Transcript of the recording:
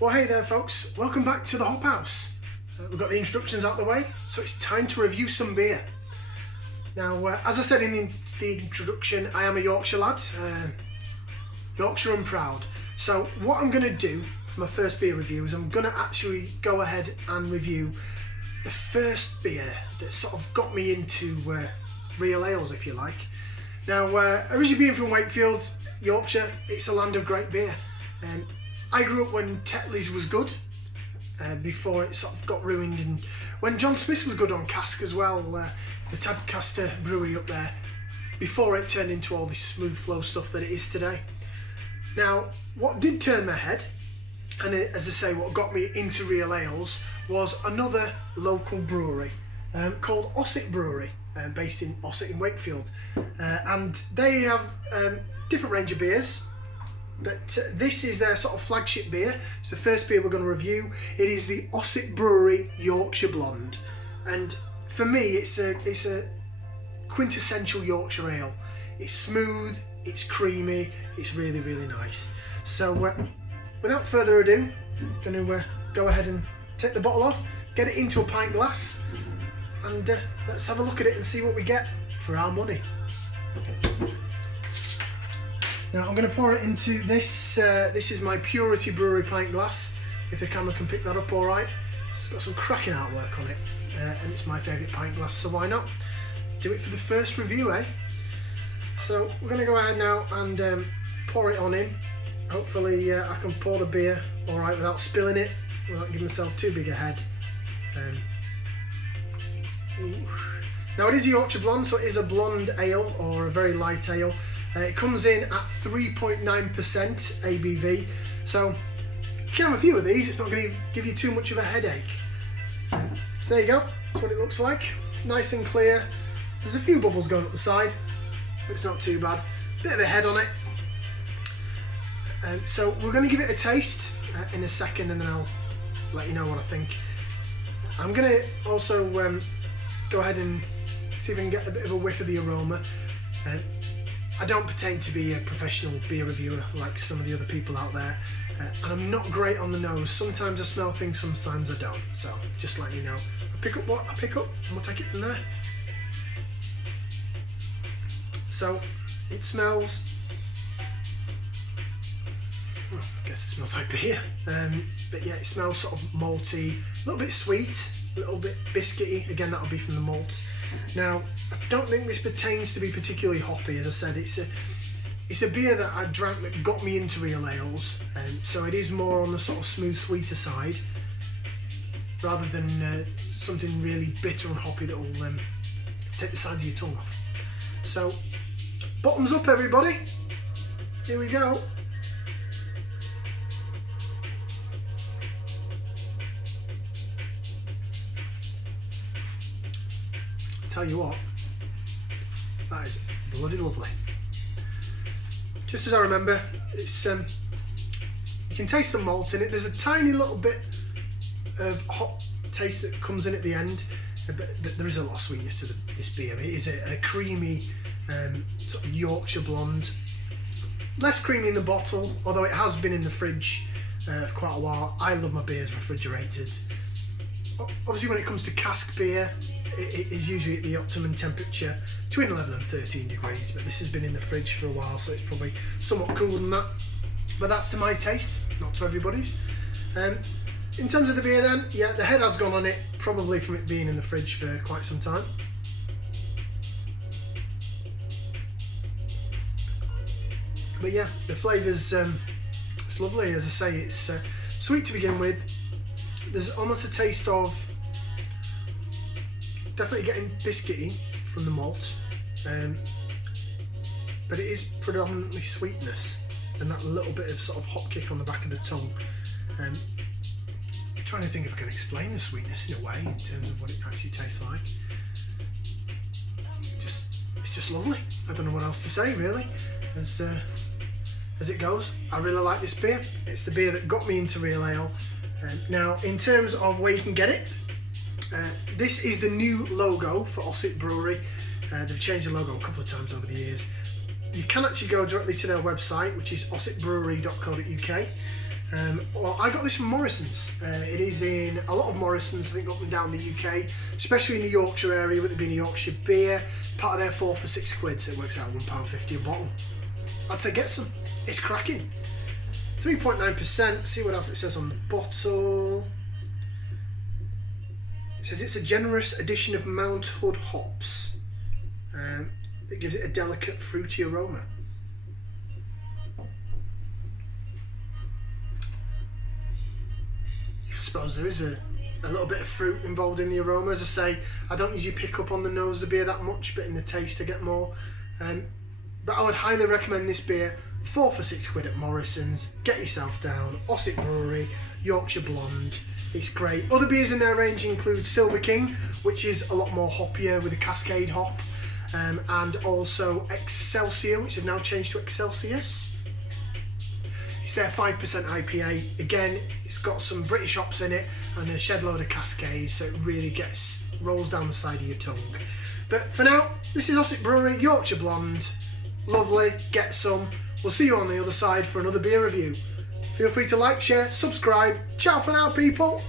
Well, hey there folks, welcome back to the Hop House. We've got the instructions out the way, so it's time to review some beer. Now, as I said in the introduction, I am a Yorkshire lad, Yorkshire and proud. So what I'm going to do for my first beer review is I'm going to actually go ahead and review the first beer that sort of got me into real ales, if you like. Now, originally being from Wakefield, Yorkshire, it's a land of great beer. I grew up when Tetley's was good, before it sort of got ruined, and when John Smith's was good on cask as well, the Tadcaster brewery up there, before it turned into all this smooth flow stuff that it is today. Now, what did turn my head, and as I say, what got me into real ales, was another local brewery called Ossett Brewery, based in Ossett in Wakefield, and they have different range of beers. But this is their sort of flagship beer. It's the first beer we're going to review. It is the Ossett Brewery Yorkshire Blonde, and for me, it's a quintessential Yorkshire ale. It's smooth, it's creamy, it's really, really nice. So, without further ado, I'm going to go ahead and take the bottle off, get it into a pint glass, and let's have a look at it and see what we get for our money. Now I'm going to pour it into this. This is my Purity Brewery pint glass, if the camera can pick that up all right. It's got some cracking artwork on it, and it's my favourite pint glass, so why not do it for the first review, eh? So we're going to go ahead now and pour it on in. Hopefully I can pour the beer all right without spilling it, without giving myself too big a head. Now it is a Yorkshire Blonde, so it is a blonde ale, or a very light ale. It comes in at 3.9% ABV, so you can have a few of these, it's not going to give you too much of a headache. So there you go, that's what it looks like, nice and clear. There's a few bubbles going up the side, but it's not too bad. Bit of a head on it. So we're going to give it a taste in a second, and then I'll let you know what I think. I'm going to also go ahead and see if I can get a bit of a whiff of the aroma. I don't pretend to be a professional beer reviewer like some of the other people out there, and I'm not great on the nose. Sometimes I smell things, sometimes I don't, so just letting you know. I pick up what I pick up and we'll take it from there. So it smells, well, I guess it smells like beer, but yeah, it smells sort of malty, a little bit sweet, a little bit biscuity. Again, that'll be from the malt. Now, I don't think this pertains to be particularly hoppy. As I said, it's a beer that I drank that got me into real ales, so it is more on the sort of smooth, sweeter side, rather than something really bitter and hoppy that will take the sides of your tongue off. So, bottoms up, everybody. Here we go. Tell you what, that is bloody lovely. Just as I remember, it's you can taste the malt in it. There's a tiny little bit of hot taste that comes in at the end, but there is a lot of sweetness to this beer. It is a creamy sort of Yorkshire Blonde. Less creamy in the bottle, although it has been in the fridge for quite a while. I love my beers refrigerated. Obviously, when it comes to cask beer, it is usually at the optimum temperature, between 11 and 13 degrees, but this has been in the fridge for a while, so it's probably somewhat cooler than that. But that's to my taste, not to everybody's. In terms of the beer then, yeah, the head has gone on it, probably from it being in the fridge for quite some time. But yeah, the flavour's it's lovely. As I say, it's sweet to begin with. There's almost a taste of, definitely getting biscuity from the malt, but it is predominantly sweetness and that little bit of sort of hop kick on the back of the tongue. I'm trying to think if I can explain the sweetness in a way in terms of what it actually tastes like. It's just lovely. I don't know what else to say really. As it goes, I really like this beer. It's the beer that got me into real ale. Now, in terms of where you can get it, this is the new logo for Ossett Brewery. They've changed the logo a couple of times over the years. You can actually go directly to their website, which is ossettbrewery.co.uk. Well, I got this from Morrison's. It is in a lot of Morrison's, I think, up and down the UK, especially in the Yorkshire area, with it being a Yorkshire beer. Part of their 4 for £6, so it works out £1.50 a bottle. I'd say get some. It's cracking. 3.9%. See what else it says on the bottle. It says it's a generous addition of Mount Hood hops. That gives it a delicate fruity aroma. I suppose there is a little bit of fruit involved in the aroma. As I say, I don't usually pick up on the nose of the beer that much, but in the taste I get more. But I would highly recommend this beer. 4 for £6 at Morrison's. Get yourself down. Ossett Brewery Yorkshire Blonde. It's great. Other beers in their range include Silver King, which is a lot more hoppier with a Cascade hop, and also Excelsior, which have now changed to Excelsius. It's their 5% IPA. Again, it's got some British hops in it and a shed load of Cascades, so it really rolls down the side of your tongue. But for now, this is Ossett Brewery Yorkshire Blonde. Lovely, get some. We'll see you on the other side for another beer review. Feel free to like, share, subscribe. Ciao for now, people.